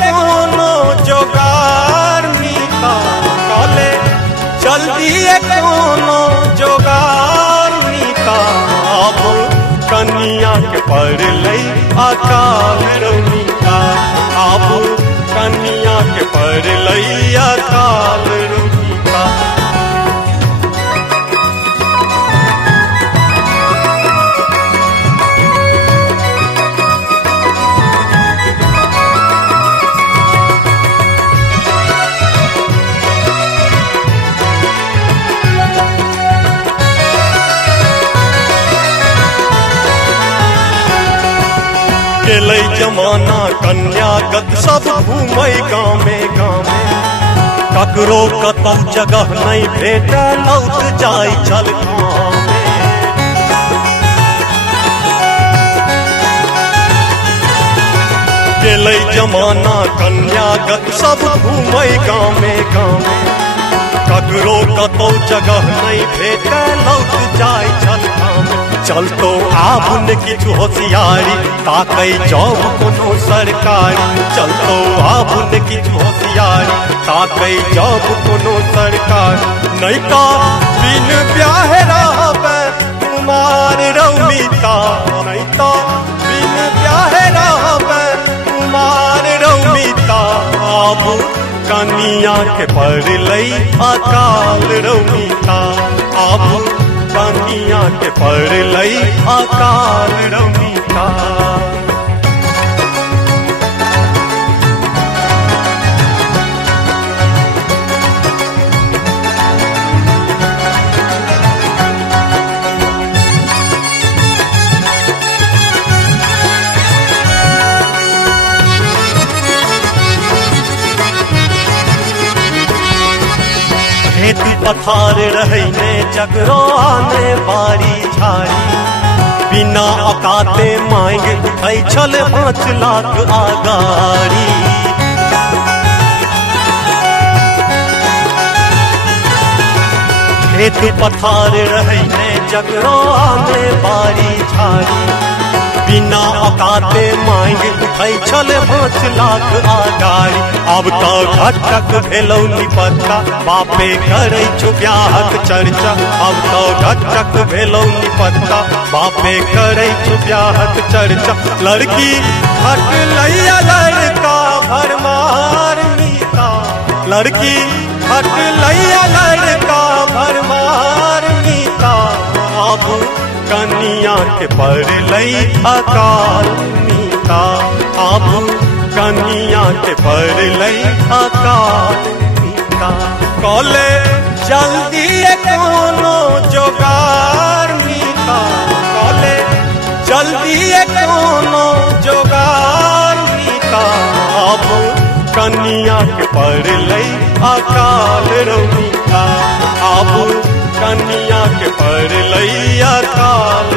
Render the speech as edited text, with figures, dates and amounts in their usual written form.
कोनो जोगार मीता कले जल्दी कोनो जोगार मीता अब कनिया के पड़ लई अकाल रमीता अब कनिया के पड़ लई अकाल रमीता। गेलै जमाना कन्यागत सब घूमै गामे गामे ककरो कतौ जगह नहीं भेटे लौट जाय चल गामे। गेलै जमाना कन्यागत सब घूमै गामे गामे ककरो कतौ जगह नहीं भेटे लौट जाय चल गामे। चलतो आबुन किछु होशियारी ताकै जॉब कोनो सरकारी चलतो आबुन किछु होशियारी ताकै जॉब कोनो सरकारी नहीं तो बिन ब्याह रहबे कुमार रौमीता नहीं तो बिन ब्याह रहबे कुमार रौमीता अब कनिया के पड़ लई अकाल रौमीता अब कनिया के पड़ लई अकाल रमीता। खेत पथार रहने जगरो आने बारी झाड़ी बिना औकाते मांग उठै छल 5 लाख आगारी। खेत पथार रहने जगरो आने बारी झाड़ी बिना औकाते मांग उठै छल 5 लाख आगारी। अब तो घटक भेलौ निपत्ता बापे करै छौ ब्याहक चर्चा अब तो घटक भेलौ निपत्ता बापे करै छौ ब्याहक चर्चा। लड़की हट लैया लड़का भरमार मीता लड़की हट लैया लड़का भरमार मीता अब कनिया के पड़ लई अकाल मीता अब कनिया के पड़ लई अकाल मीता। कले जल्दी कोनो जोगार मीता कले जल्दी कोनो जोगार मीता अब कनिया के पड़ लई अकाल रमीता अब कनिया के पड़ लई अकाल